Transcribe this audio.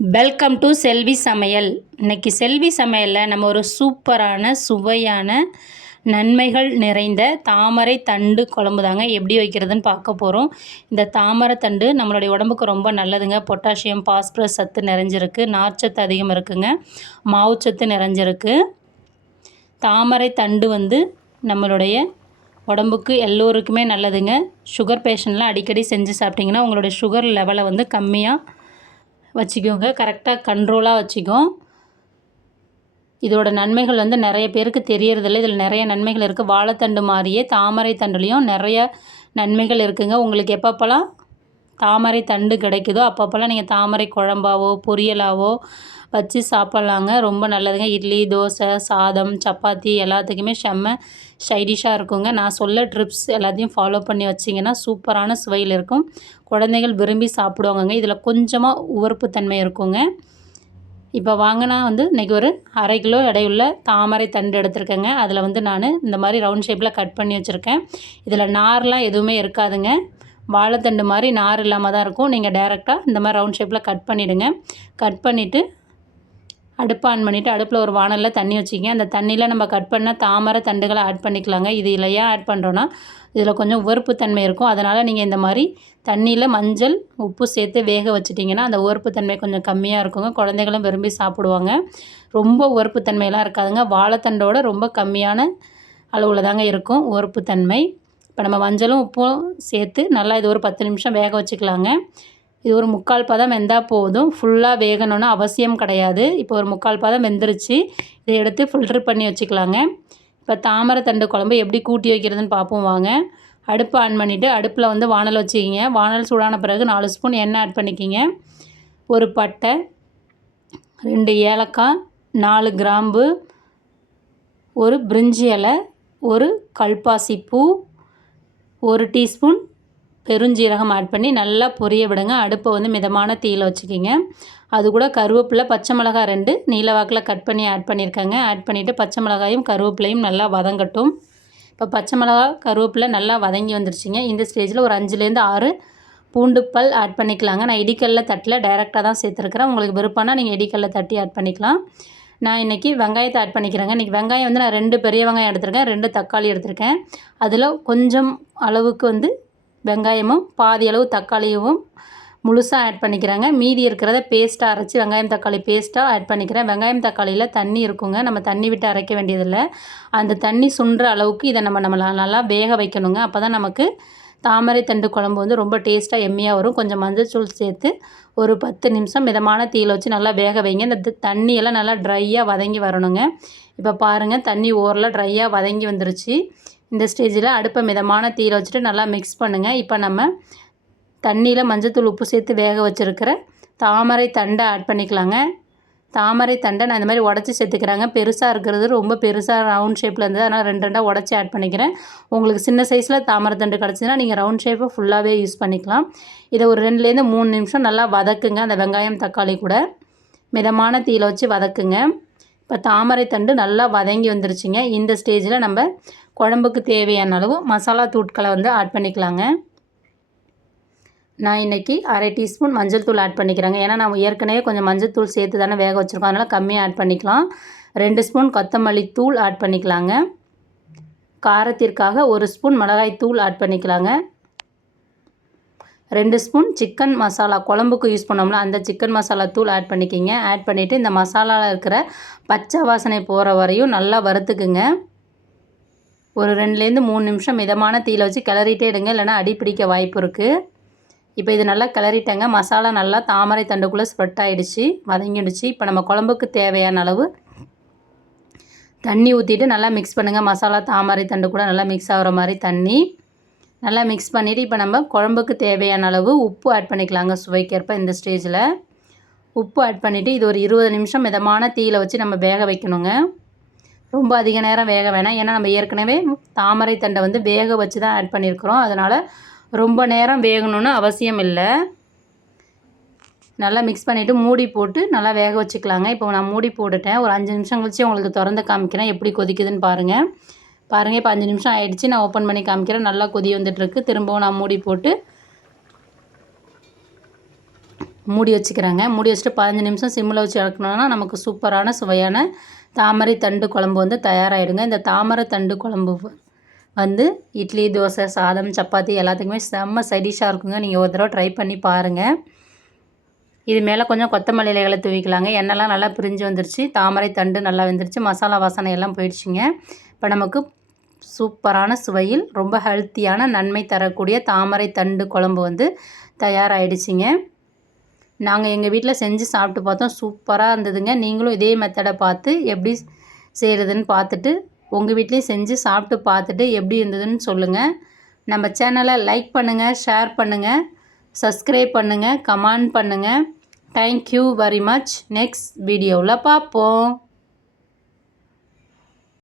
Welcome to செல்வி சமையல் இன்னைக்கு செல்வி சமையலில் நம்ம ஒரு சூப்பரான சுவையான நன்மைகள் நிறைந்த தாமரை தண்டு குழம்பு தாங்க எப்படி வைக்கிறதுன்னு பார்க்க போகிறோம் இந்த தாமரை தண்டு நம்மளுடைய உடம்புக்கு ரொம்ப நல்லதுங்க. பொட்டாசியம் பாஸ்பரஸ் சத்து நிறைஞ்சிருக்கு. நார்ச்சத்து அதிகம் இருக்குங்க. மாவுச்சத்து நிறைஞ்சிருக்கு. தாமரை தண்டு வந்து நம்மளுடைய உடம்புக்கு எல்லோருக்குமே நல்லதுங்க. சுகர் பேஷண்ட்லாம் அடிக்கடி செஞ்சு சாப்பிட்டிங்கன்னா உங்களுடைய சுகர் லெவலை வந்து கம்மியாக வச்சுக்கோங்க. கரெக்டாக கண்ட்ரோலாக வச்சுக்கும் இதோட நன்மைகள் வந்து நிறைய பேருக்கு தெரியறதில்ல. இதில் நிறைய நன்மைகள் இருக்குது வாழைத்தண்டு மாதிரியே தாமரை தண்டுலேயும் நிறைய நன்மைகள் இருக்குதுங்க உங்களுக்கு எப்பப்போலாம் தாமரை தண்டு கிடைக்குதோ அப்பப்போலாம் நீங்கள் தாமரை குழம்பாவோ பொரியலாவோ வச்சு சாப்பிட்லாங்க. ரொம்ப நல்லதுங்க. இட்லி தோசை சாதம் சப்பாத்தி எல்லாத்துக்குமே செம்ம சைடிஷாக இருக்குங்க. நான் சொல்ல ட்ரிப்ஸ் எல்லாத்தையும் ஃபாலோ பண்ணி வச்சிங்கன்னா சூப்பரான சுவையில் இருக்கும். குழந்தைகள் விரும்பி சாப்பிடுவாங்கங்க. இதில் கொஞ்சமாக உவர்ப்புத்தன்மை இருக்குங்க. இப்போ வாங்கினா வந்து இன்றைக்கி ஒரு அரை கிலோ எடையுள்ள தாமரை தண்டு எடுத்திருக்கேங்க. அதில் வந்து நான் இந்த மாதிரி ரவுண்ட் ஷேப்பில் கட் பண்ணி வச்சுருக்கேன். இதில் நார்லாம் எதுவுமே இருக்காதுங்க. வாழைத்தண்டு மாதிரி நார் இல்லாமல் தான் இருக்கும். நீங்கள் டேரெக்டாக இந்த மாதிரி ரவுண்ட் ஷேப்பில் கட் பண்ணிவிடுங்க கட் பண்ணிவிட்டு அடுப்பு ஆன் பண்ணிவிட்டு அடுப்பில் ஒரு வானலில் தண்ணி வச்சுக்கிங்க. அந்த தண்ணியில் நம்ம கட் பண்ண தாமரை தண்டுகளை ஆட் பண்ணிக்கலாங்க. இது இதில் ஏன் ஆட் பண்ணுறோன்னா இதில் கொஞ்சம் உவர்ப்புத்தன்மை இருக்கும். அதனால் நீங்கள் இந்த மாதிரி தண்ணியில் மஞ்சள் உப்பு சேர்த்து வேக வச்சிட்டிங்கன்னா அந்த உவர்ப்புத்தன்மை கொஞ்சம் கம்மியாக இருக்குங்க. குழந்தைகளும் விரும்பி சாப்பிடுவாங்க. ரொம்ப உவர்ப்புத்தன்மையெல்லாம் இருக்காதுங்க. வாழைத்தண்டோட ரொம்ப கம்மியான அளவில் தாங்க இருக்கும் உவர்ப்புத்தன்மை இப்போ நம்ம மஞ்சளும் உப்பும் சேர்த்து நல்லா இது ஒரு பத்து நிமிஷம் வேக வச்சுக்கலாங்க. இது ஒரு முக்கால் பதம் வெந்தால் போதும். ஃபுல்லாக வேகணும்னு அவசியம் கிடையாது. இப்போ ஒரு முக்கால் பதம் வெந்துருச்சு. இதை எடுத்து ஃபில்ட்ரு பண்ணி வச்சுக்கலாங்க. இப்போ தாமரை தண்டு குழம்பு எப்படி கூட்டி வைக்கிறதுன்னு பார்ப்போம் வாங்க. அடுப்பு ஆன் பண்ணிவிட்டு அடுப்பில் வந்து வானல் வச்சுக்கிங்க. வானல் சூடான பிறகு நாலு ஸ்பூன் எண்ணெய் ஆட் பண்ணிக்கிங்க. ஒரு பட்டை ரெண்டு ஏலக்காய் நாலு கிராம்பு ஒரு பிரிஞ்சி இலை ஒரு கல்பாசி பூ ஒரு டீஸ்பூன் பெருஞ்சீரகம் ஆட் பண்ணி நல்லா பொரிய விடுங்க. அடுப்பை வந்து மிதமான தீயில் வச்சுக்கிங்க. அது கூட கருவேப்பிலை பச்சை மிளகாய் ரெண்டு நீல வாக்கில் கட் பண்ணி ஆட் பண்ணியிருக்கேங்க ஆட் பண்ணிவிட்டு பச்சை மிளகாயும் கருவேப்பிலையும் நல்லா வதங்கட்டும். இப்போ பச்சை மிளகா கருவேப்பிலை நல்லா வதங்கி வந்துருச்சுங்க. இந்த ஸ்டேஜில் ஒரு அஞ்சுலேருந்து ஆறு பூண்டு பல் ஆட் பண்ணிக்கலாங்க. நான் இடிக்கல்ல தட்டில் டைரெக்டாக தான் சேர்த்துருக்குறேன். உங்களுக்கு விருப்பம்னா நீங்கள் இடிக்கல்ல தட்டி ஆட் பண்ணிக்கலாம். நான் இன்றைக்கி வெங்காயத்தை ஆட் பண்ணிக்கிறேங்க. இன்றைக்கி வெங்காயம் வந்து நான் ரெண்டு பெரிய வெங்காயம் எடுத்திருக்கேன். ரெண்டு தக்காளி எடுத்திருக்கேன். அதில் கொஞ்சம் அளவுக்கு வந்து வெங்காயமும் பாதி அளவு தக்காளியும் முழுசாக ஆட் பண்ணிக்கிறாங்க. மீதி இருக்கிறத பேஸ்ட்டாக அரைச்சி வெங்காயம் தக்காளி பேஸ்ட்டாக ஆட் பண்ணிக்கிறேன். வெங்காயம் தக்காளியில் தண்ணி இருக்குங்க. நம்ம தண்ணி விட்டு அரைக்க வேண்டியதில்லை. அந்த தண்ணி சுண்டுற அளவுக்கு இதை நம்ம நம்ம நல்லா வேக வைக்கணுங்க. அப்போ தான் நமக்கு தாமரை தண்டு குழம்பு வந்து ரொம்ப டேஸ்ட்டாக எம்மியாக வரும். கொஞ்சம் மஞ்சள்தூள் சேர்த்து ஒரு பத்து நிமிஷம் மிதமான தீயில் வச்சு நல்லா வேக வைங்க. இந்த தண்ணியெல்லாம் நல்லா ட்ரையாக வதங்கி வரணுங்க. இப்போ பாருங்கள் தண்ணி ஓரில் ட்ரையாக வதங்கி வந்துருச்சு. இந்த ஸ்டேஜில் அடுப்பை மிதமான தீயில் வச்சுட்டு நல்லா மிக்ஸ் பண்ணுங்கள் இப்போ நம்ம தண்ணியில் மஞ்சத்தூள் உப்பு சேர்த்து வேக வச்சுருக்கிற தாமரை தண்டை ஆட் பண்ணிக்கலாங்க. தாமரை தண்டை நான் இந்த மாதிரி உடச்சி சேர்த்துக்கிறாங்க. பெருசாக இருக்கிறது ரொம்ப பெருசாக ரவுண்ட் ஷேப்பில் இருந்தது. அதனால் ரெண்டு ரெண்டாக உடச்சி ஆட் பண்ணிக்கிறேன். உங்களுக்கு சின்ன சைஸில் தாமரை தண்டு கிடச்சிதுன்னா நீங்கள் ரவுண்ட் ஷேப்பை ஃபுல்லாகவே யூஸ் பண்ணிக்கலாம். இதை ஒரு ரெண்டுலேருந்து மூணு நிமிஷம் நல்லா வதக்குங்க. அந்த வெங்காயம் தக்காளி கூட. மிதமான தீயில் வச்சு வதக்குங்க. இப்போ தாமரை தண்டு நல்லா வதங்கி வந்துருச்சுங்க. இந்த ஸ்டேஜில் நம்ம குழம்புக்கு தேவையான அளவு மசாலா தூட்களை வந்து ஆட் பண்ணிக்கலாங்க. நான் இன்றைக்கி அரை டீஸ்பூன் மஞ்சள் தூள் ஆட் பண்ணிக்கிறேங்க. ஏன்னா நம்ம ஏற்கனவே கொஞ்சம் மஞ்சள் தூள் சேர்த்து தானே வேக வச்சுருக்கோம். அதனால் கம்மியாக ஆட் பண்ணிக்கலாம். ரெண்டு ஸ்பூன் கொத்தமல்லி தூள் ஆட் பண்ணிக்கலாங்க. காரத்திற்காக ஒரு ஸ்பூன் மிளகாய் தூள் ஆட் பண்ணிக்கலாங்க. ரெண்டு ஸ்பூன் சிக்கன் மசாலா. குழம்புக்கு யூஸ் பண்ணோம்ல அந்த சிக்கன் மசாலா தூள் ஆட் பண்ணிக்கிங்க. ஆட் பண்ணிவிட்டு இந்த மசாலாவில் இருக்கிற பச்சை வாசனை போகிற வரையும் நல்லா வறுத்துக்குங்க. ஒரு ரெண்டுலேருந்து மூணு நிமிஷம் மிதமான தீயில் வச்சு கிளறிட்டே எடுங்க இல்லைனா அடி பிடிக்க வாய்ப்பு இருக்குது இப்போ இது நல்லா கிளறிட்டேங்க. மசாலா நல்லா தாமரை தண்டுக்குள்ளே ஸ்ப்ரெட் ஆகிடுச்சு வதங்கிடுச்சு. இப்போ நம்ம குழம்புக்கு தேவையான அளவு தண்ணி ஊற்றிட்டு நல்லா மிக்ஸ் பண்ணுங்கள் மசாலா தாமரை தண்டு கூட நல்லா மிக்ஸ் ஆகிற மாதிரி தண்ணி நல்லா மிக்ஸ் பண்ணிவிட்டு இப்போ நம்ம குழம்புக்கு தேவையான அளவு உப்பு ஆட் பண்ணிக்கலாங்க. சுவைக்கேற்ப இந்த ஸ்டேஜில் உப்பு ஆட் பண்ணிவிட்டு இது ஒரு இருபது நிமிஷம் மிதமான தீயில் வச்சு நம்ம வேக வைக்கணுங்க. ரொம்ப அதிக நேரம் வேக வேணாம். ஏன்னா நம்ம ஏற்கனவே தாமரை தண்டை வந்து வேக வச்சு தான் ஆட் பண்ணியிருக்கிறோம். அதனால் ரொம்ப நேரம் வேகணும்னு அவசியம் இல்லை நல்லா மிக்ஸ் பண்ணிவிட்டு மூடி போட்டு நல்லா வேக வச்சுக்கலாங்க. இப்போ நான் மூடி போட்டுட்டேன். ஒரு அஞ்சு நிமிஷம் கழிச்சு உங்களுக்கு திறந்து காமிக்கிறேன். எப்படி கொதிக்குதுன்னு பாருங்கள் பாருங்கள் இப்போ அஞ்சு நிமிஷம் ஆயிடுச்சு. நான் ஓப்பன் பண்ணி காமிக்கிறேன். நல்லா கொதி வந்துட்டுருக்கு. திரும்பவும் நான் மூடி போட்டு மூடி வச்சுக்கிறேங்க. மூடி வச்சுட்டு பதினஞ்சு நிமிஷம் சிம்மில் வச்சு வளர்க்கணுன்னா நமக்கு சூப்பரான சுவையான தாமரை தண்டு குழம்பு வந்து தயாராகிடுங்க இந்த தாமரை தண்டு குழம்பு வந்து இட்லி தோசை சாதம் சப்பாத்தி எல்லாத்துக்குமே செம்ம சைடிஷாக இருக்குங்க. நீங்கள் ஒரு தடவை ட்ரை பண்ணி பாருங்கள் இது மேலே கொஞ்சம் கொத்தமல்லி இலைகளை தூவிக்கலாங்க. எண்ணெய்லாம் நல்லா பிரிஞ்சு வந்துருச்சு. தாமரை தண்டு நல்லா வெந்துருச்சு. மசாலா வாசனை எல்லாம் போயிடுச்சுங்க. இப்போ நமக்கு சூப்பரான சுவையில் ரொம்ப ஹெல்த்தியான நன்மை தரக்கூடிய தாமரை தண்டு குழம்பு வந்து தயாராகிடுச்சிங்க நாங்கள் எங்கள் வீட்டில் செஞ்சு சாப்பிட்டு பார்த்தோம். சூப்பராக இருந்ததுங்க. நீங்களும் இதே மெத்தடை பார்த்து எப்படி செய்கிறதுன்னு பார்த்துட்டு உங்கள் வீட்லேயும் செஞ்சு சாப்பிட்டு பார்த்துட்டு எப்படி இருந்ததுன்னு சொல்லுங்கள் நம்ம சேனலை லைக் பண்ணுங்கள் ஷேர் பண்ணுங்கள் சப்ஸ்கிரைப் பண்ணுங்கள் கமெண்ட் பண்ணுங்கள் தேங்க்யூ வெரி மச் நெக்ஸ்ட் வீடியோவில் பார்ப்போம்.